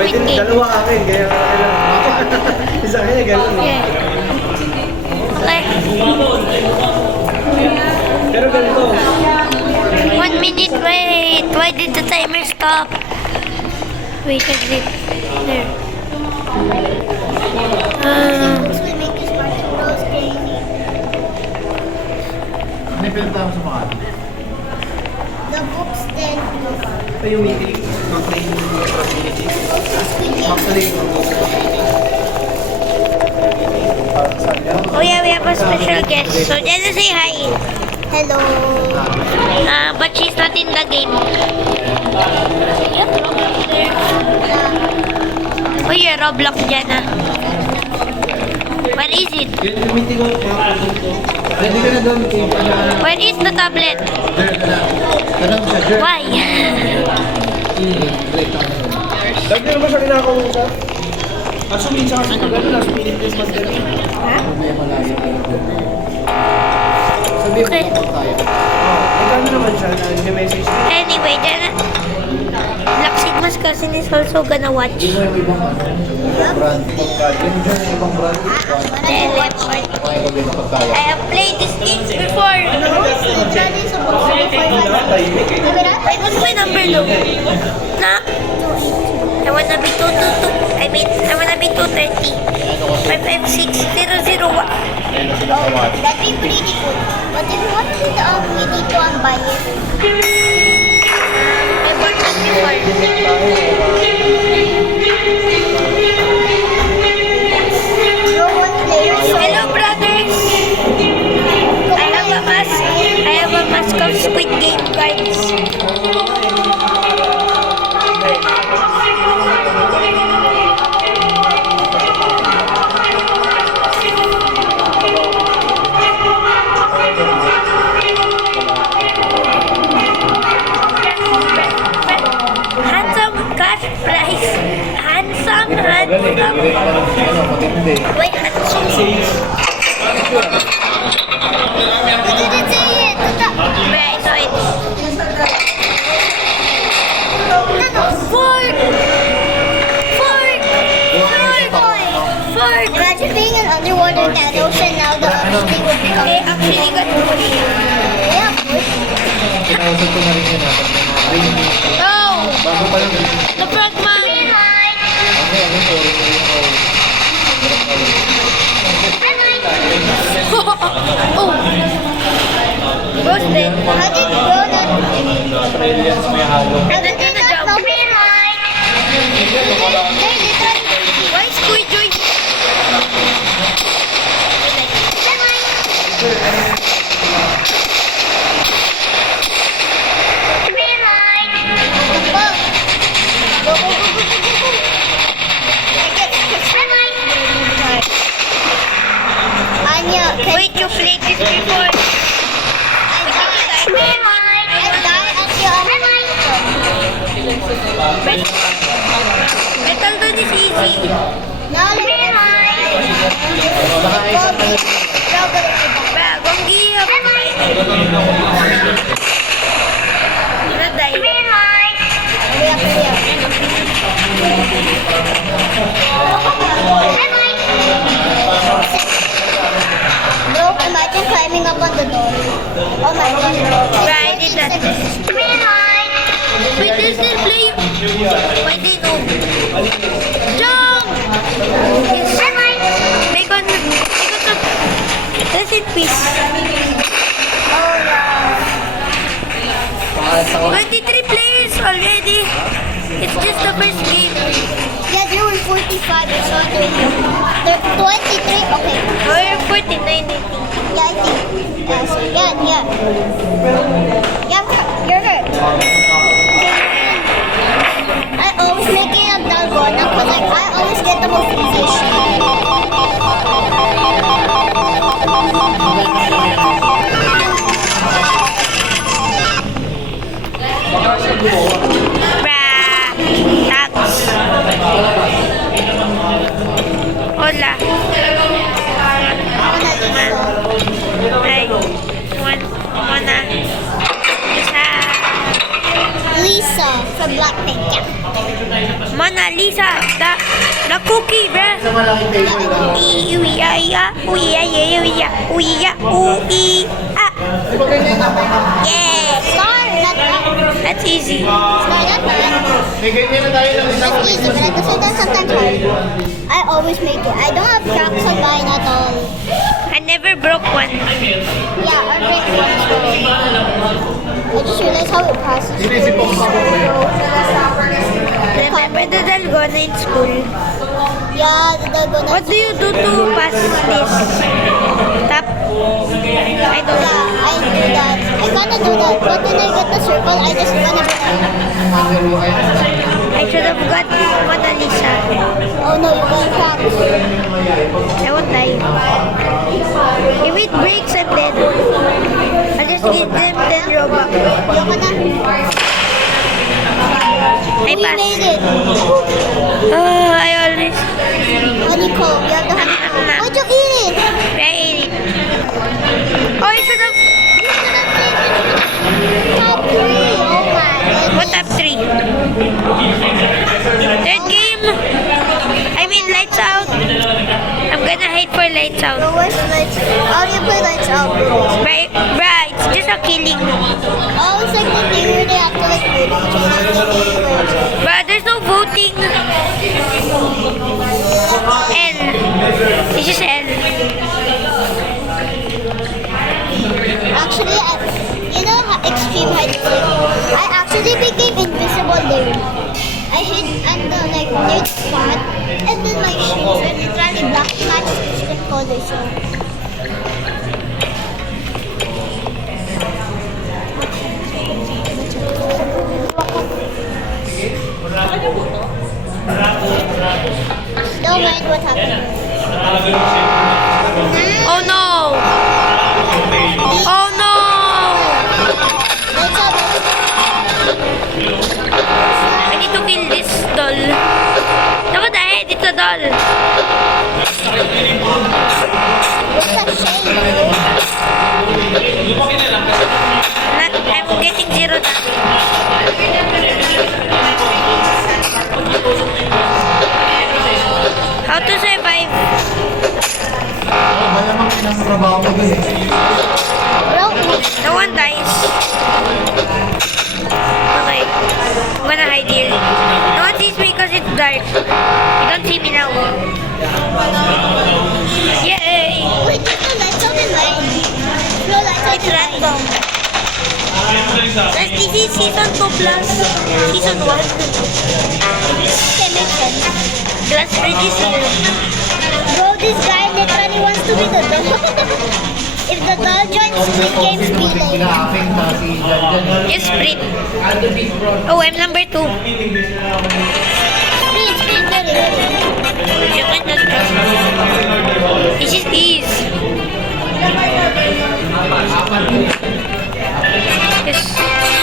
Pwede Squid Game. dalawa akin, kaya kailangan. Isa kaya ganun. Okay. Okay. Pero ganito. 1 minute, wait. Why did the timer stop? Wait, exit. There. May pinuntahan sa mga The books then Ito yung meeting. Mag-training ng responsibilities. Squid Game. Mag-training ng Oh yeah, we have a special guest. So Jenna, say hi. Hello. But she's not in the game. Oh yeah, Roblox, Jenna. Where is it? Yun yung meeting ko. Ready ka na doon. Where is the tablet? Tanong siya, Jer. Why? Dahil din naman siya kinakausap. Kaso minsan kasi kung gano'n, nasa Philippines man din. May malayo na doon. Sabihin mo Okay. kapag tayo. Magkano naman siya na message niya? Anyway, Jenna. Black Sigma's cousin is also gonna watch. Hindi mo yung ibang brand. Yung Jer, yung ibang brand. Teleport. Mga gabi na pagkaya. I have played this game before. That is supposed to be 500. Tahimik eh. Wait, what's my number though? Na? I wanna be 222. I wanna be 230. 556 001. That'd be pretty good. But if you want to do the we need to buy it. I bought that before. No one player. So Hello, brothers. I have a mask of Squid Game cards. Handsome cash prize. Handsome. Ano, matindi. Wait, handsome. you didn't say it. Where I saw it. Fork! Fork! Fork! Imagine being an underwater in that ocean now. The thing would become. Okay, actually got push. Yeah, push. Kinausap ko na rin yun natin. No! Bago pa lang. The frogman! Oh! Ghost dead. How did you know that? Australians may halo. And then gonna jump. They literally. Why is Squid join? The bug. Go, go, go, go, go, go, go. I get Anya, can Wait, you played this before. I die until Metal Gun is easy. now let's Bag, ang gihap. Naday. Bro, imagine climbing up on the door. Oh my god. Right, I did that. Wait, they still play. Why they know? Jump! Yes. Bacon. Rest in peace. Oh yeah. 23 players already. It's just the first game. Yeah, there were 45. So there 23. Okay. Or 49, I think. Yeah, I think. So yeah. Yeah, you're hurt. I always make it a dalgona because like I always get the most fish. Brah! Tax. Hola. Ay. Mona. Isa. Lisa from Blackpink. Yeah. Mona Mona Lisa. The cookie, bruh. Sa malaking table lang. Uya, Di ba ganyan na? Yeah. Star, not that. That's easy. Star, not that. May ganyan na tayo ng isang That's easy, but at the same time, sometimes hard. I always make it. I don't have tracks on mine at all. I never broke one. Yeah, I break one. I just realized how it passes. Inisip ko sa ako yun. Remember the Dalgona in school? Yeah, the Dalgona. What do you do to pass this? Tap? I don't know. Yeah, I do that. I gonna do that, but when I get the circle, I just gonna be like, I should have got Mona Lisa. oh no, you got tracks. I won't die. If it breaks, I'm dead. I'll just give them 10 Robux. Yung na. I We made passed. it. Oh, I always... Honeycomb, you have the honeycomb. Why'd you eat it? I ate it. Oh, I should have... Top 3. Oh my What goodness. up 3? Third game. I mean lights out. I'm gonna hide for lights out. Bro, where's lights? How do you play lights out, bro? Bruh, it's just a killing. Oh, it's like the thing where they have to like vote each other. But there's no voting. L. It's just L. Actually, you know how extreme hide and seek? I actually became invisible there. I hid under like near the spot, and then my shoes were literally black matches the color. So don't mind what happened. Oh no! Oh no! Lights out. I need to kill this doll. Naku dahil, it's a doll. What's that shade? I'm getting 0 damage. How to survive? Malamang pinang-trabaho ko dun eh. Bro, No one dies. Okay. I'm gonna hide here. No one sees me because it's dark. You don't see me now. Yay! wait, there's no lights out in mine. No lights out It's in mine. random. Guys, this is season 2 plus season 1. Okay, makes sense. Glass Bridge is here. Bro, this guy literally wants to be the doll. If the doll joins Squid Games, be like. Ina-affect na si Jan Jan eh. Yes, sprint. Oh, I'm number 2. Please, please, very good. You cannot trust me. This is ease. Yes.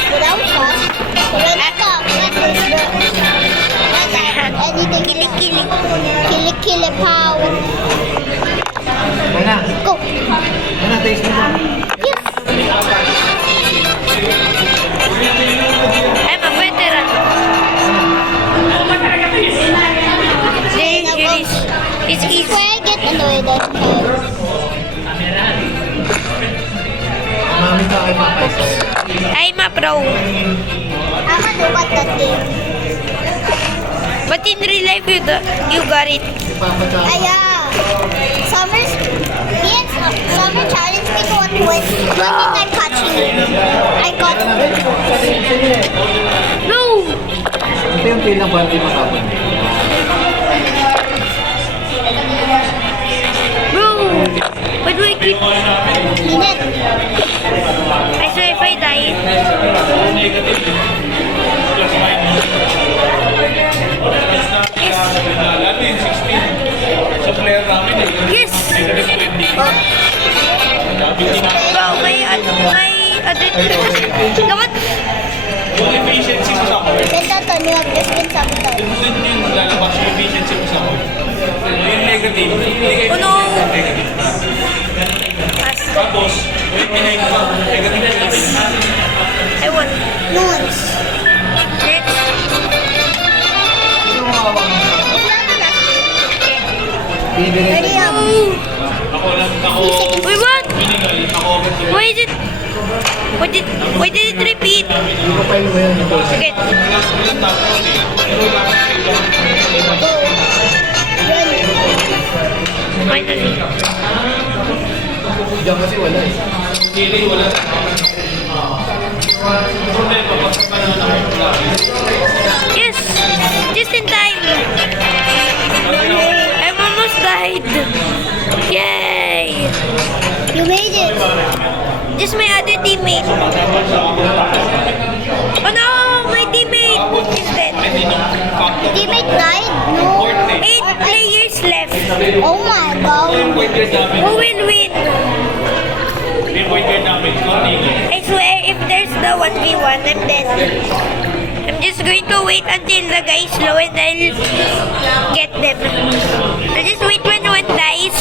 But that was fast. When I got anything. Kili-kili. Kill it, pow. Mana? Go. Mana, taste mo ba? Yes. I'm a veteran. There is. It's This is easy. where I get annoyed at times. Mami ka kay Papay Sir. I'm a pro. I'm a noob at that game. But in real life, you got it. Ipapata. Yeah. Summer challenged me to a 20-time catching. I got it. No! Ito yung pilang ba hindi matapon? Bro! Why do I keep... Linet. I swear if I die... Yes! Bro, may other... Dapat... Yung efficiency mo sa card, Tentaton, you have just been sabotaged. dun yung lalabas yung efficiency mo sa card. Yung negative, hindi kayo Oh no! negative. Pass. Tapos, yung pinahin mo, negative na I won. Nuns. Next. Sino ang hawak Hurry up. Wait, what? Why is it? Why did it repeat? I-file mo yun. Okay. Finally. Diyan kasi wala eh. Yes! Just in time! I'm almost died! Yay! You made it. Just my other teammate. Oh no! My teammate is dead. Teammate died? No. 8 players left. Oh my god. Who will win? I swear, if there's the 1v1, I'm dead. I'm just going to wait until the guy is low and I'll get them. I'll just wait when one dies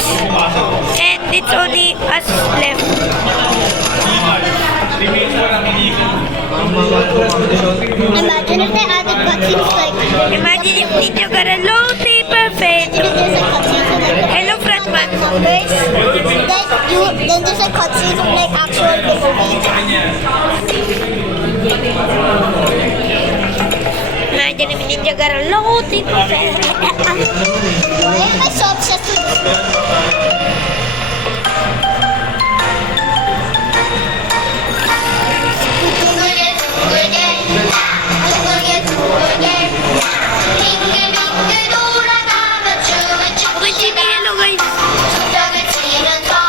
and it's only us left. Imagine if they added cutscenes like. Imagine if Ninja got a low perfect. Maybe there's a cutscene of like. Hello, Frontman. Numbers. Then there's a cutscene of like actual Imagine if Ninja got a low perfect. Why am I so obsessed with this? Okay, sige, hello guys. I just literally walked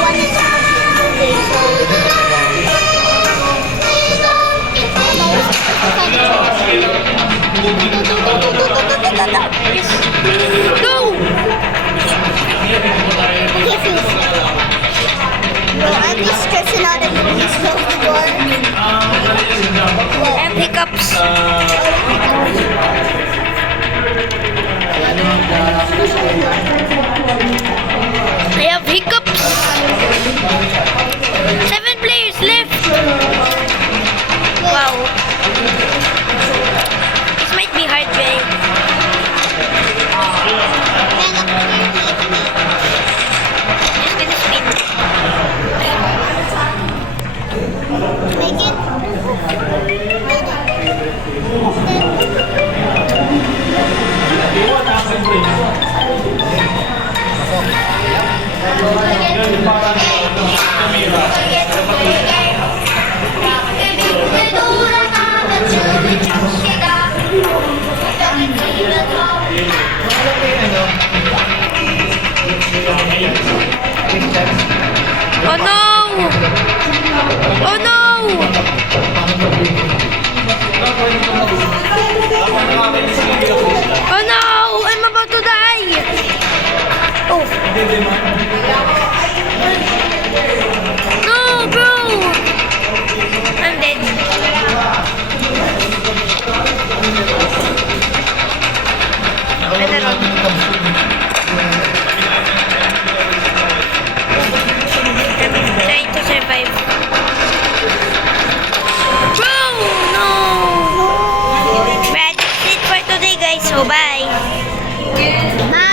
one Go! Bro, I'd be stressing out if you please close the door. I have hiccups. I have hiccups. 7 players left. Wow. This might be hard, Jay. Just gonna spin. Make Oh no! Oh no! Oh no! I'm about to die! Oh. No, bro! I'm dead. I'm trying to survive. Bro! No! But that's it for today, guys. So, bye! Bye.